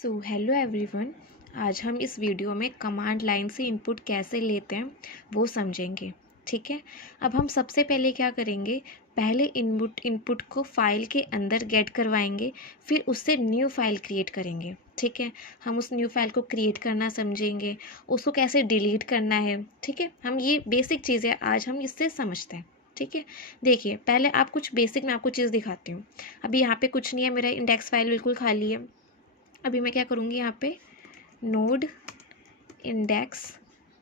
So hello everyone. आज हम इस वीडियो में कमांड लाइन से इनपुट कैसे लेते हैं वो समझेंगे। ठीक है। अब हम सबसे पहले क्या करेंगे, पहले इनपुट को फाइल के अंदर गेट करवाएंगे, फिर उससे न्यू फाइल क्रिएट करेंगे। ठीक है। हम उस न्यू फाइल को क्रिएट करना समझेंगे, उसको कैसे डिलीट करना है। ठीक है। हम ये बेसिक चीज़ें आज हम इससे समझते हैं। ठीक है। देखिए, पहले आप कुछ बेसिक मैं आपको चीज़ दिखाती हूँ। अभी यहाँ पे कुछ नहीं है, मेरा इंडेक्स फाइल बिल्कुल खाली है। अभी मैं क्या करूँगी, यहाँ पे नोड इंडेक्स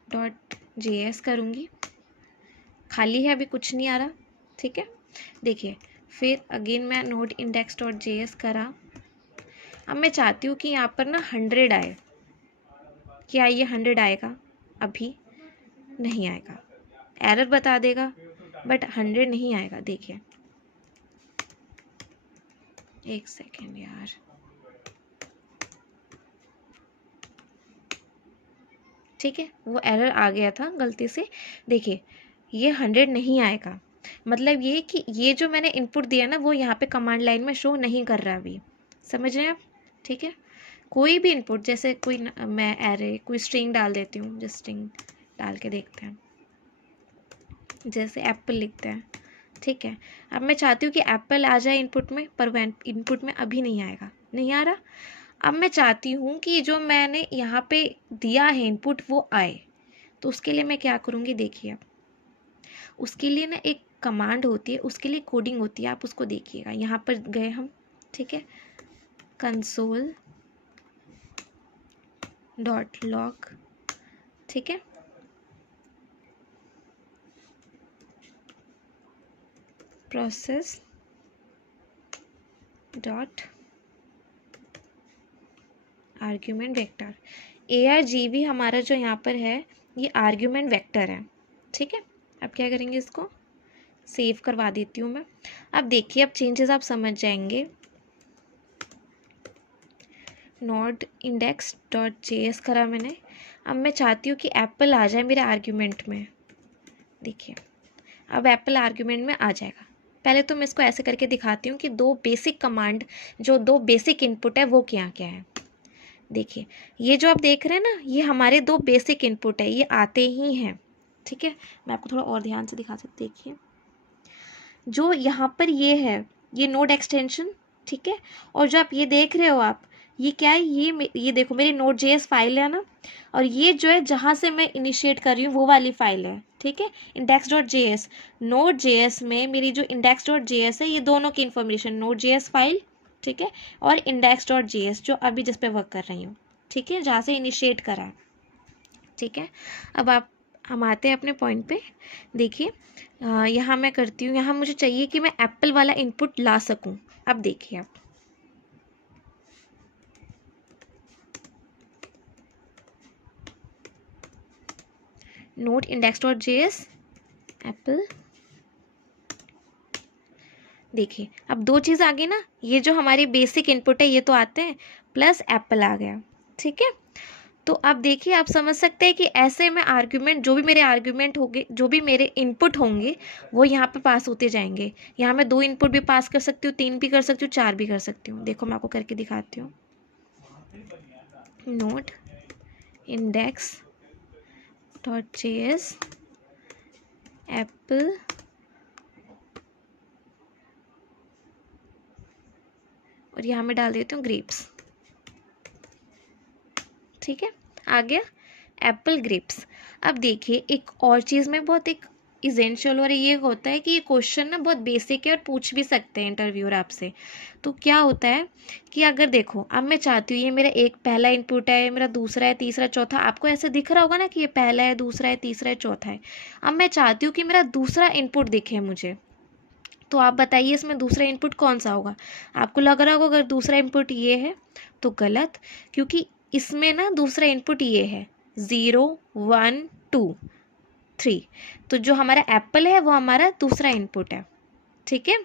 डॉट JS करूँगी। खाली है, अभी कुछ नहीं आ रहा। ठीक है। देखिए, फिर अगेन मैं नोड इंडेक्स डॉट JS करा। अब मैं चाहती हूँ कि यहाँ पर ना 100 आए। क्या ये 100 आएगा? अभी नहीं आएगा, एरर बता देगा, बट 100 नहीं आएगा। देखिए, एक सेकेंड यार। ठीक है, वो एरर आ गया था गलती से। देखिए, ये 100 नहीं आएगा, मतलब ये कि ये जो मैंने इनपुट दिया ना वो यहाँ पे कमांड लाइन में शो नहीं कर रहा अभी। समझ रहे हैं आप? ठीक है। कोई भी इनपुट, जैसे कोई मैं एरे कोई स्ट्रिंग डाल देती हूँ, जैसे स्ट्रिंग डाल के देखते हैं, जैसे एप्पल लिखते हैं। ठीक है। अब मैं चाहती हूँ कि एप्पल आ जाए इनपुट में, पर वह इनपुट में अभी नहीं आएगा, नहीं आ रहा। अब मैं चाहती हूँ कि जो मैंने यहाँ पे दिया है इनपुट वो आए, तो उसके लिए मैं क्या करूँगी, देखिए। उसके लिए ना एक कमांड होती है, उसके लिए कोडिंग होती है, आप उसको देखिएगा। यहाँ पर गए हम। ठीक है। Console dot log. ठीक है। Process dot argument vector. ARGV हमारा जो यहाँ पर है ये आर्ग्यूमेंट वेक्टर है। ठीक है। अब क्या करेंगे, इसको सेव करवा देती हूँ मैं। अब देखिए, अब चेंजेस आप समझ जाएंगे। नोड इंडेक्स डॉट JS करा मैंने। अब मैं चाहती हूँ कि एप्पल आ जाए मेरे आर्ग्यूमेंट में। देखिए, अब एप्पल आर्ग्यूमेंट में आ जाएगा। पहले तो मैं इसको ऐसे करके दिखाती हूँ कि दो बेसिक कमांड, जो दो बेसिक इनपुट है वो क्या क्या है। देखिए, ये जो आप देख रहे हैं ना, ये हमारे दो बेसिक इनपुट है, ये आते ही हैं। ठीक है। मैं आपको थोड़ा और ध्यान से दिखा सकती, देखिए जो यहाँ पर ये है, ये नोड एक्सटेंशन। ठीक है। और जो आप ये देख रहे हो आप, ये क्या है, ये देखो मेरी नोड JS फाइल है ना, और ये जो है जहाँ से मैं इनिशिएट कर रही हूँ वो वाली फाइल है। ठीक है। Index dot JS, node JS में मेरी जो इंडेक्स डॉट JS है, ये दोनों की इन्फॉर्मेशन, नोड JS फाइल, ठीक है, और इंडेक्स डॉट JS जो अभी जिस पे वर्क कर रही हूँ। ठीक है, जहाँ से इनिशिएट करा है। ठीक है। अब हम आते हैं अपने पॉइंट पे। देखिए, यहाँ मैं करती हूँ, यहाँ मुझे चाहिए कि मैं एप्पल वाला इनपुट ला सकूँ। अब देखिए, आप note index dot JS Apple. देखिए, अब दो चीज़ आ गई ना, ये जो हमारी बेसिक इनपुट है ये तो आते हैं, प्लस एप्पल आ गया। ठीक है। तो अब देखिए, आप समझ सकते हैं कि ऐसे में आर्ग्यूमेंट, जो भी मेरे आर्ग्यूमेंट होंगे, जो भी मेरे इनपुट होंगे, वो यहाँ पे पास होते जाएंगे। यहाँ मैं 2 इनपुट भी पास कर सकती हूँ, 3 भी कर सकती हूँ, 4 भी कर सकती हूँ। देखो, मैं आपको करके दिखाती हूँ। Note index dot JS Apple, और यहाँ मैं डाल देती हूँ ग्रेप्स। ठीक है, आ गया एप्पल ग्रेप्स। अब देखिए, एक और चीज़ में बहुत एक इसेंशियल, और ये होता है कि ये क्वेश्चन ना बहुत बेसिक है और पूछ भी सकते हैं इंटरव्यूअर आपसे। तो क्या होता है कि अगर देखो, अब मैं चाहती हूँ, ये मेरा एक पहला इनपुट है, ये मेरा दूसरा है, तीसरा, चौथा, आपको ऐसे दिख रहा होगा ना कि ये पहला है, दूसरा है, तीसरा है, चौथा है। अब मैं चाहती हूँ कि मेरा दूसरा इनपुट दिखे मुझे, तो आप बताइए इसमें दूसरा इनपुट कौन सा होगा। आपको लग रहा होगा अगर दूसरा इनपुट ये है तो गलत, क्योंकि इसमें ना दूसरा इनपुट ये है 0 1 2 3। तो जो हमारा एप्पल है वो हमारा दूसरा इनपुट है। ठीक है।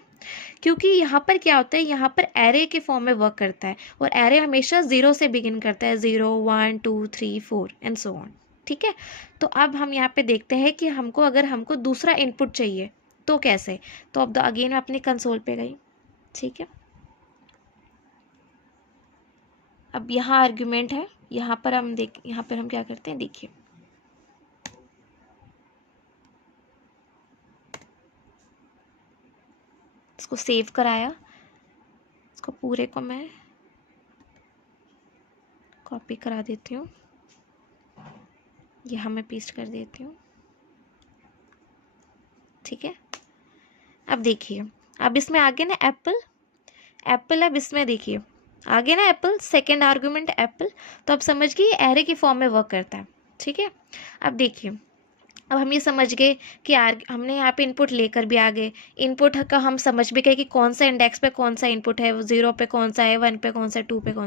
क्योंकि यहाँ पर क्या होता है, यहाँ पर एरे के फॉर्म में वर्क करता है, और एरे हमेशा 0 से बिगिन करता है, 0 1 2 3 4 एंड सो ऑन। ठीक है। तो अब हम यहाँ पे देखते हैं कि हमको दूसरा इनपुट चाहिए तो कैसे। तो अब अगेन मैं अपनी कंसोल पे गई। ठीक है। अब यहाँ आर्ग्यूमेंट है, यहाँ पर हम क्या करते हैं, देखिए इसको सेव कराया, इसको पूरे को मैं कॉपी करा देती हूँ, यहाँ मैं पेस्ट कर देती हूँ। ठीक है, अब देखिए, अब इसमें आगे ना एप्पल, अब इसमें देखिए आगे ना एप्पल, सेकेंड आर्गुमेंट एप्पल, तो अब समझ गए ये एरे की फॉर्म में वर्क करता है। ठीक है, अब देखिए, अब हम ये समझ गए कि हमने यहाँ पे इनपुट लेकर भी आ गए, इनपुट का हम समझ भी गए कि कौन सा इंडेक्स पे कौन सा इनपुट है, 0 पे कौन सा है, 1 पे कौन सा है, 2 पे कौन